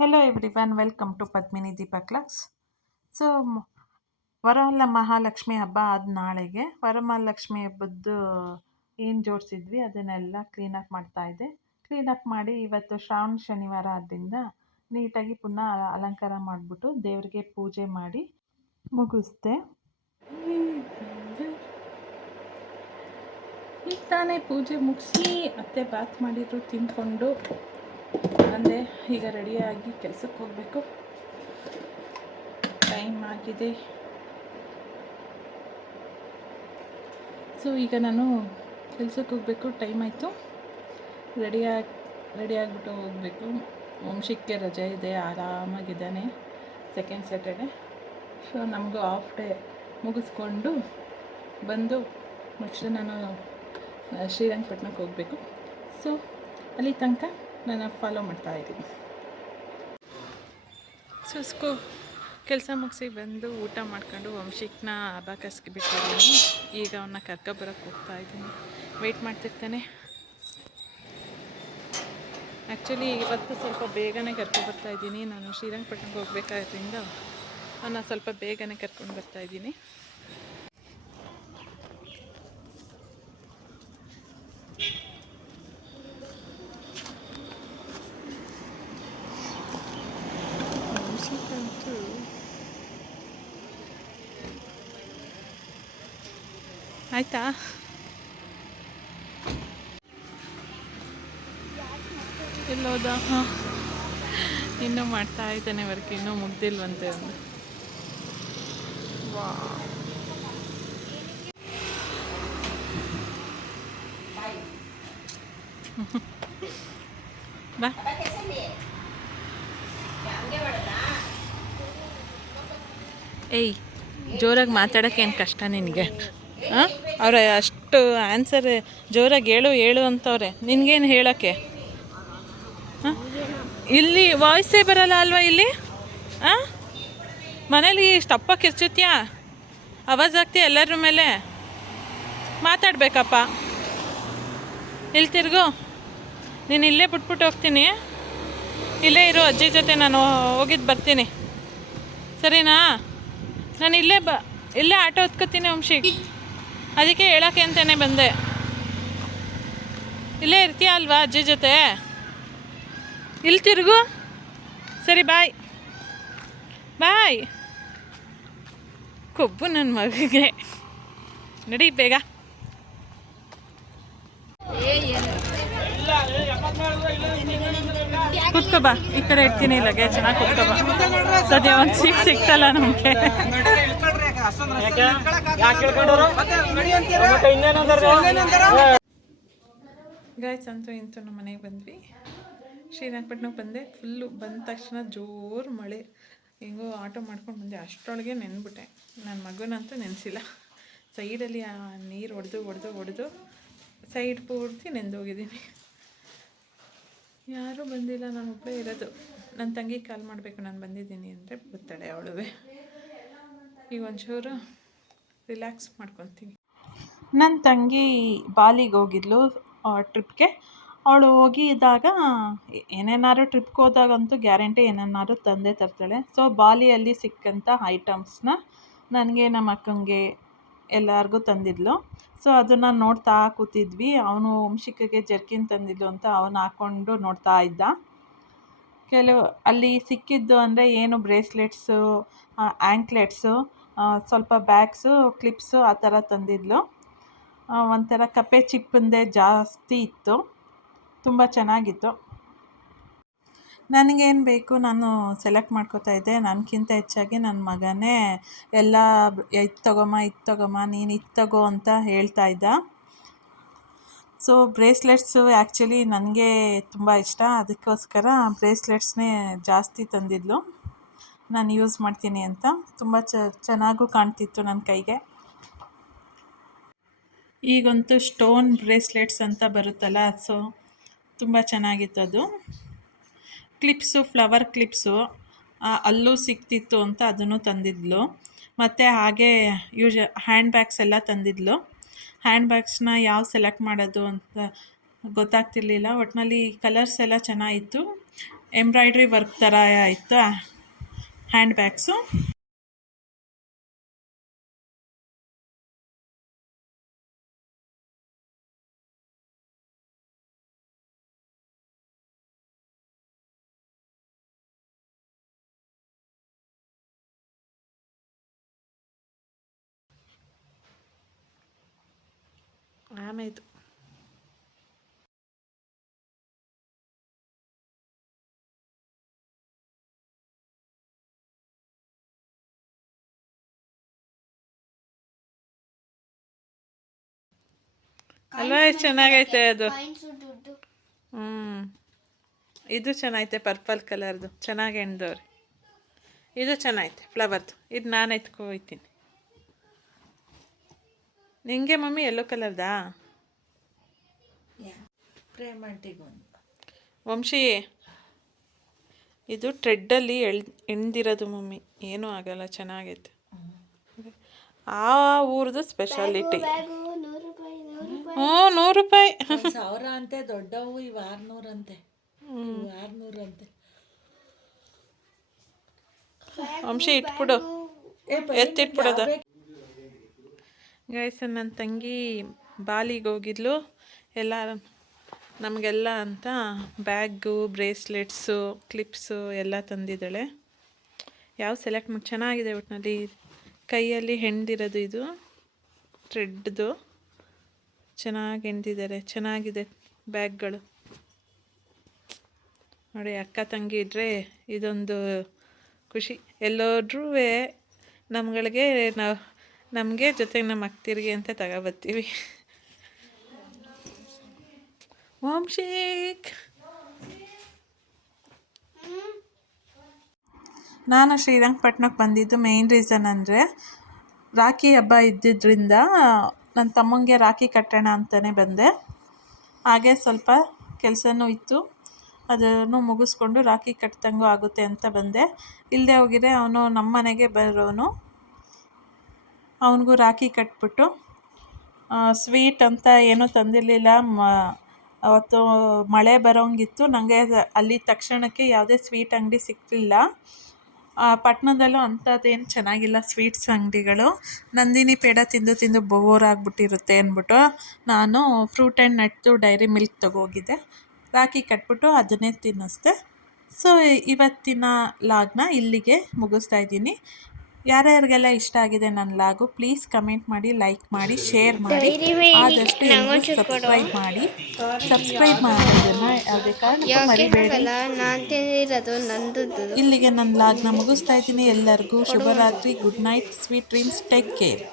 Hello everyone, welcome to Padmini Deepak. So Varamahalakshmi ಹಬ್ಬ ಆದ ನಾಳೆಗೆ ವರಮಹಾಲಕ್ಷ್ಮಿ ಹಬ್ಬದ್ದು ಏನು ಜೋಡಿಸಿದ್ವಿ ಅದನ್ನೆಲ್ಲ ಕ್ಲೀನಪ್ ಮಾಡ್ತಾಯಿದ್ದೆ. ಕ್ಲೀನಪ್ ಮಾಡಿ ಇವತ್ತು ಶ್ರಾವಣ ಶನಿವಾರ ಆದ್ದರಿಂದ ನೀಟಾಗಿ ಪುನಃ ಅಲಂಕಾರ ಮಾಡಿಬಿಟ್ಟು ದೇವರಿಗೆ ಪೂಜೆ ಮಾಡಿ ಮುಗಿಸ್ದೆ. ಈಗ ತಾನೇ ಪೂಜೆ ಮುಗಿಸಿ ಅತ್ತೆ ಬಾತ್ ಮಾಡಿದ್ರು ತಿಂದ್ಕೊಂಡು ಅಂದರೆ ಈಗ ರೆಡಿಯಾಗಿ ಕೆಲಸಕ್ಕೆ ಹೋಗಬೇಕು. ಟೈಮ್ ಆಗಿದೆ. ಸೊ ಈಗ ನಾನು ಕೆಲಸಕ್ಕೆ ಹೋಗಬೇಕು, ಟೈಮ್ ಆಯಿತು. ರೆಡಿಯಾಗಿಬಿಟ್ಟು ಹೋಗಬೇಕು. ವಂಶಿಕ್ಕೆ ರಜೆ ಇದೆ, ಆರಾಮಾಗಿದ್ದಾನೆ, ಸೆಕೆಂಡ್ ಸ್ಯಾಟರ್ಡೆ. ಸೊ ನಮಗೂ ಆಫ್ ಡೇ ಮುಗಿಸ್ಕೊಂಡು ಬಂದು ನೆಕ್ಸ್ಟ್ ನಾನು ಶ್ರೀರಂಗಪಟ್ಟಣಕ್ಕೆ ಹೋಗಬೇಕು. ಸೊ ಅಲ್ಲಿ ತನಕ ನಾನು ಫಾಲೋ ಮಾಡ್ತಾಯಿದ್ದೀನಿ. ಸೊ ಕೆಲಸ ಮುಗಿಸಿ ಬಂದು ಊಟ ಮಾಡ್ಕೊಂಡು ವಂಶಿಕ್ನ ಅಬಾಕಸ್ಗೆ ಬಿಟ್ಟಿದ್ದೀನಿ. ಈಗ ಅವನ್ನ ಕರ್ಕೊಬರೋಕ್ಕೆ ಹೋಗ್ತಾಯಿದ್ದೀನಿ. ವೆಯ್ಟ್ ಮಾಡ್ತಿರ್ತಾನೆ. ಆ್ಯಕ್ಚುಲಿ ಇವತ್ತು ಸ್ವಲ್ಪ ಬೇಗನೆ ಕರ್ಕೊಬರ್ತಾಯಿದ್ದೀನಿ. ನಾನು ಶ್ರೀರಂಗಪಟ್ಟಣಕ್ಕೆ ಹೋಗ್ಬೇಕಾದ್ರಿಂದ ಅವನ್ನ ಸ್ವಲ್ಪ ಬೇಗನೆ ಕರ್ಕೊಂಡು ಬರ್ತಾಯಿದ್ದೀನಿ. ಆಯಿತಾ? ಎಲ್ಲೋದ? ಹಾಂ, ಇನ್ನೂ ಮಾಡ್ತಾ ಇದ್ದಾನೆ ವರ್ಕ್, ಇನ್ನೂ ಮುಗ್ದಿಲ್ವಂತೆ ಒಂದು. ವಾ, ಬಾ. ಏಯ್, ಜೋರಾಗಿ ಮಾತಾಡೋಕ್ಕೇನು ಕಷ್ಟ ನಿನಗೆ? ಹಾಂ, ಅವ್ರ ಅಷ್ಟು ಆನ್ಸರ್ ಜೋರಾಗಿ ಹೇಳು ಅಂತವ್ರೆ. ನಿನಗೇನು ಹೇಳೋಕ್ಕೆ? ಹಾಂ, ಇಲ್ಲಿ ವಾಯ್ಸೇ ಬರಲ್ಲ ಅಲ್ವಾ ಇಲ್ಲಿ? ಹಾಂ, ಮನೇಲಿ ಸ್ಟಪ್ಪ ಕಿರ್ಚುತ್ಯಾ, ಆವಾಜ್ ಆಗ್ತೀಯ ಎಲ್ಲರ ಮೇಲೆ. ಮಾತಾಡಬೇಕಪ್ಪ. ಇಲ್ಲಿ ತಿರ್ಗು. ನೀನು ಇಲ್ಲೇ ಬಿಟ್ಬಿಟ್ಟು ಹೋಗ್ತೀನಿ. ಇಲ್ಲೇ ಇರು, ಅಜ್ಜಿ ಜೊತೆ ನಾನು ಹೋಗಿದ್ದು ಬರ್ತೀನಿ, ಸರಿನಾ? ನಾನು ಇಲ್ಲೇ ಆಟೋ ಹೊತ್ಕೋತೀನಿ ವಂಶಿಕ್, ಅದಕ್ಕೆ ಹೇಳೋಕ್ಕೆ ಅಂತಲೇ ಬಂದೆ. ಇಲ್ಲೇ ಇರ್ತೀಯ ಅಲ್ವಾ ಅಜ್ಜಿ ಜೊತೆ? ಇಲ್ಲಿ ತಿರುಗು. ಸರಿ, ಬಾಯ್ ಬಾಯ್. ಕೊಬ್ಬು ನನ್ನ ಮಗಿಗೆ. ನಡಿ ಬೇಗ. ಕುತ್ಕೋ ಬಾ, ಈ ಕಡೆ ಇಡ್ತೀನಿ ಲಗೇಜ್. ಚೆನ್ನಾಗಿ ಕುತ್ಕೋ ಬಾ. ಸದ್ಯ ಒಂದು ಸೀಟ್ ಸಿಗ್ತಲ್ಲ ನಮಗೆ. ಗಾಯ್ಸ್, ಅಂತೂ ಇಂತೂ ನಮ್ಮ ಮನೆಗೆ ಬಂದ್ವಿ. ಶ್ರೀರಂಗಪಟ್ಟಣಕ್ಕೆ ಬಂದೆ. ಫುಲ್ಲು ಬಂದ ತಕ್ಷಣ ಜೋರು ಮಳೆ. ಹೆಂಗೋ ಆಟೋ ಮಾಡ್ಕೊಂಡು ಬಂದೆ. ಅಷ್ಟರೊಳಗೆ ನೆನ್ಬಿಟ್ಟೆ. ನನ್ನ ಮಗನಂತೂ ನೆನೆಸಿಲ್ಲ. ಸೈಡಲ್ಲಿ ಆ ನೀರು ಹೊಡೆದು ಸೈಡ್ ಪೂರ್ತಿ ನೆಂದೋಗಿದ್ದೀನಿ. ಯಾರೂ ಬಂದಿಲ್ಲ, ನಾನು ಒಬ್ಬಳೇ ಇರೋದು. ನನ್ನ ತಂಗಿ ಕಾಲ್ ಮಾಡಬೇಕು ನಾನು ಬಂದಿದ್ದೀನಿ ಅಂದರೆ ಬರ್ತಾಳೆ ಅವಳುವೆ. ಈಗ ಒಂಚೂರು ರಿಲ್ಯಾಕ್ಸ್ ಮಾಡ್ಕೊತೀನಿ. ನನ್ನ ತಂಗಿ ಬಾಲಿಗೆ ಹೋಗಿದ್ಲು ಟ್ರಿಪ್ಗೆ. ಅವಳು ಹೋಗಿದ್ದಾಗ ಏನೇನಾದ್ರು ಟ್ರಿಪ್ಗೆ ಹೋದಾಗಂತೂ ಗ್ಯಾರಂಟಿ ಏನೇನಾದ್ರು ತಂದೇ ತರ್ತಾಳೆ. ಸೊ ಬಾಲಿಯಲ್ಲಿ ಸಿಕ್ಕಂಥ ಐಟಮ್ಸ್ನ ನನಗೆ, ನಮ್ಮ ಅಕ್ಕಂಗೆ, ಎಲ್ಲರಿಗೂ ತಂದಿದ್ಲು. ಸೊ ಅದನ್ನು ನೋಡ್ತಾ ಕೂತಿದ್ವಿ. ಅವನು ವಂಶಿಕಗೆ ಜರ್ಕಿನ್ ತಂದಿದ್ದು ಅಂತ ಅವನು ಹಾಕ್ಕೊಂಡು ನೋಡ್ತಾ ಇದ್ದ. ಕೆಲವು ಅಲ್ಲಿ ಸಿಕ್ಕಿದ್ದು ಅಂದರೆ ಏನು ಬ್ರೇಸ್ಲೆಟ್ಸು, ಆ್ಯಂಕ್ಲೆಟ್ಸು, ಸ್ವಲ್ಪ ಬ್ಯಾಗ್ಸು, ಕ್ಲಿಪ್ಸು ಆ ಥರ ತಂದಿದ್ಲು. ಒಂಥರ ಕಪ್ಪೆ ಚಿಪ್ಪಂದೇ ಜಾಸ್ತಿ ಇತ್ತು. ತುಂಬ ಚೆನ್ನಾಗಿತ್ತು. ನನಗೇನು ಬೇಕು ನಾನು ಸೆಲೆಕ್ಟ್ ಮಾಡ್ಕೋತಾ ಇದ್ದೆ. ನನಗಿಂತ ಹೆಚ್ಚಾಗಿ ನನ್ನ ಮಗನೇ ಎಲ್ಲ ಇದು ತಗೊಮ್ಮ, ನೀನು ಇದು ತಗೋ ಅಂತ ಹೇಳ್ತಾ ಇದ್ದ. ಸೊ ಬ್ರೇಸ್ಲೆಟ್ಸು ಆ್ಯಕ್ಚುಲಿ ನನಗೆ ತುಂಬ ಇಷ್ಟ. ಅದಕ್ಕೋಸ್ಕರ ಬ್ರೇಸ್ಲೆಟ್ಸ್ನೇ ಜಾಸ್ತಿ ತಂದಿದ್ಲು, ನಾನು ಯೂಸ್ ಮಾಡ್ತೀನಿ ಅಂತ. ತುಂಬ ಚೆನ್ನಾಗೂ ಕಾಣ್ತಿತ್ತು ನನ್ನ ಕೈಗೆ. ಈಗಂತೂ ಸ್ಟೋನ್ ಬ್ರೇಸ್ಲೆಟ್ಸ್ ಅಂತ ಬರುತ್ತಲ್ಲ, ಸೊ ತುಂಬ ಚೆನ್ನಾಗಿತ್ತು ಅದು. ಕ್ಲಿಪ್ಸು, ಫ್ಲವರ್ ಕ್ಲಿಪ್ಸು ಅಲ್ಲೂ ಸಿಕ್ತಿತ್ತು ಅಂತ ಅದನ್ನು ತಂದಿದ್ಲು. ಮತ್ತು ಹಾಗೆ ಹ್ಯಾಂಡ್ ಬ್ಯಾಗ್ಸ್ ಎಲ್ಲ ತಂದಿದ್ಲು. ಹ್ಯಾಂಡ್ ಬ್ಯಾಗ್ಸ್ನ ಯಾವ ಸೆಲೆಕ್ಟ್ ಮಾಡೋದು ಅಂತ ಗೊತ್ತಾಗ್ತಿರ್ಲಿಲ್ಲ. ಒಟ್ಟಿನಲ್ಲಿ ಕಲರ್ಸ್ ಎಲ್ಲ ಚೆನ್ನಾಗಿತ್ತು. ಎಂಬ್ರಾಯ್ಡ್ರಿ ವರ್ಕ್ ಥರ ಆಯಿತು ಹ್ಯಾಂಡ್ ಬ್ಯಾಗ್ಸು. ಆಮೇದು ಅಲ್ವಾ ಎಷ್ಟು ಚೆನ್ನಾಗೈತೆ ಅದು. ಇದು ಚೆನ್ನಾಗೈತೆ ಪರ್ಪಲ್ ಕಲರ್ದು, ಚೆನ್ನಾಗಿ ಎಣ್ದವ್ರಿ. ಇದು ಚೆನ್ನಾಗೈತೆ ಫ್ಲವರ್ದು, ಇದು ನಾನು ಎತ್ಕೊ ಹೋಗ್ತೀನಿ. ನಿಂಗೆ ಮಮ್ಮಿ ಯೆಲ್ಲೋ ಕಲರ್ದಾ? ವಂಶಿ ಇದು ಟ್ರೆಡ್ಡಲ್ಲಿ ಎಣ್ದಿರೋದು ಮಮ್ಮಿ, ಏನೂ ಆಗಲ್ಲ, ಚೆನ್ನಾಗೈತೆ. ಆ ಊರದು ಸ್ಪೆಷಾಲಿಟಿ. ಹ್ಞೂ 100 ರೂಪಾಯಿ. 1000 ಅಂತೆ ದೊಡ್ಡವು, ಇವು 600 ಅಂತೆ. 600 ಅಂತೆ. ವಂಶಿ ಇಟ್ಬಿಡು, ಎತ್ತಿಟ್ಬಿಡೋದ. ಗೈಸ್ ನನ್ನ ತಂಗಿ ಬಾಲಿಗೆ ಹೋಗಿದ್ಲು, ಎಲ್ಲ ನಮಗೆಲ್ಲ ಅಂತ ಬ್ಯಾಗು, ಬ್ರೇಸ್ಲೆಟ್ಸು, ಕ್ಲಿಪ್ಸು ಎಲ್ಲ ತಂದಿದ್ದಾಳೆ. ಯಾವ ಸೆಲೆಕ್ಟ್ ಮಾಡಿ ಚೆನ್ನಾಗಿದೆ ಒಟ್ಟಿನಲ್ಲಿ. ಕೈಯಲ್ಲಿ ಹೆಣ್ದಿರೋದು ಇದು ಥ್ರೆಡ್ದು, ಚೆನ್ನಾಗಿ ಹೆಣ್ದಿದ್ದಾರೆ. ಚೆನ್ನಾಗಿದೆ ಬ್ಯಾಗ್ಗಳು ನೋಡಿ. ಅಕ್ಕ ತಂಗಿ ಇದ್ದರೆ ಇದೊಂದು ಖುಷಿ. ಎಲ್ಲೋದ್ರೂ ನಮಗೆ ಜೊತೆಗೆ ನಮ್ಮ ಅಕ್ತಿರಿಗೆ ಅಂತ ತಗೊಬರ್ತೀವಿ. ವಂಶಿಕ್ ನಾನು ಶ್ರೀರಂಗಪಟ್ಟಣಕ್ಕೆ ಬಂದಿದ್ದು ಮೇಯ್ನ್ ರೀಸನ್ ಅಂದರೆ ರಾಖಿ ಹಬ್ಬ ಇದ್ದಿದ್ದರಿಂದ ನನ್ನ ತಮ್ಮಂಗೆ ರಾಖಿ ಕಟ್ಟೋಣ ಅಂತಲೇ ಬಂದೆ. ಹಾಗೆ ಸ್ವಲ್ಪ ಕೆಲಸನೂ ಇತ್ತು, ಅದನ್ನು ಮುಗಿಸ್ಕೊಂಡು ರಾಖಿ ಕಟ್ದಂಗೂ ಆಗುತ್ತೆ ಅಂತ ಬಂದೆ. ಇಲ್ಲದೆ ಹೋಗಿದ್ರೆ ಅವನು ನಮ್ಮ ಮನೆಗೆ ಬರೋನು, ಅವನಿಗೂ ರಾಖಿ ಕಟ್ಬಿಟ್ಟು ಸ್ವೀಟ್ ಅಂತ ಏನೂ ತಂದಿರಲಿಲ್ಲ. ಅವತ್ತು ಮಳೆ ಬರೋಂಗಿತ್ತು, ನನಗೆ ಅಲ್ಲಿ ತಕ್ಷಣಕ್ಕೆ ಯಾವುದೇ ಸ್ವೀಟ್ ಅಂಗಡಿ ಸಿಕ್ಕಲಿಲ್ಲ. ಪಟ್ಟಣದಲ್ಲೂ ಅಂಥದ್ದೇನು ಚೆನ್ನಾಗಿಲ್ಲ ಸ್ವೀಟ್ಸ್ ಅಂಗಡಿಗಳು. ನಂದಿನಿ ಪೇಡ ತಿಂದು ತಿಂದು ಬೋರ್ ಆಗಿಬಿಟ್ಟಿರುತ್ತೆ ಅಂದ್ಬಿಟ್ಟು ನಾನು ಫ್ರೂಟ್ ಆ್ಯಂಡ್ ನಟ್ದು ಡೈರಿ ಮಿಲ್ಕ್ ತೊಗೋಗಿದ್ದೆ. ರಾಖಿ ಕಟ್ಬಿಟ್ಟು ಅದನ್ನೇ ತಿನ್ನಿಸ್ದೆ. ಸೊ ಇವತ್ತಿನ ಲಾಗ್ನ ಇಲ್ಲಿಗೆ ಮುಗಿಸ್ತಾ ಇದ್ದೀನಿ. ಯಾರ್ಯಾರಿಗೆಲ್ಲ ಇಷ್ಟ ಆಗಿದೆ ನನ್ನ ಲಾಗು ಪ್ಲೀಸ್ ಕಮೆಂಟ್ ಮಾಡಿ, ಲೈಕ್ ಮಾಡಿ, ಶೇರ್ ಮಾಡಿ, ಆದಷ್ಟು ಎಲ್ಲರೂ ಸಬ್ಸ್ಕ್ರೈಬ್ ಮಾಡಿ. ಸಬ್ಸ್ಕ್ರೈಬ್ ಮಾಡೋದನ್ನು ಯಾವುದೇ ಕಾರಣಕ್ಕೂ ಮರಿಬೇಡಿ. ಇಲ್ಲಿಗೆ ನನ್ನ ಲಾಗ್ನ ಮುಗಿಸ್ತಾ ಇದ್ದೀನಿ. ಎಲ್ಲರಿಗೂ ಶುಭರಾತ್ರಿ, good night, sweet dreams, take care.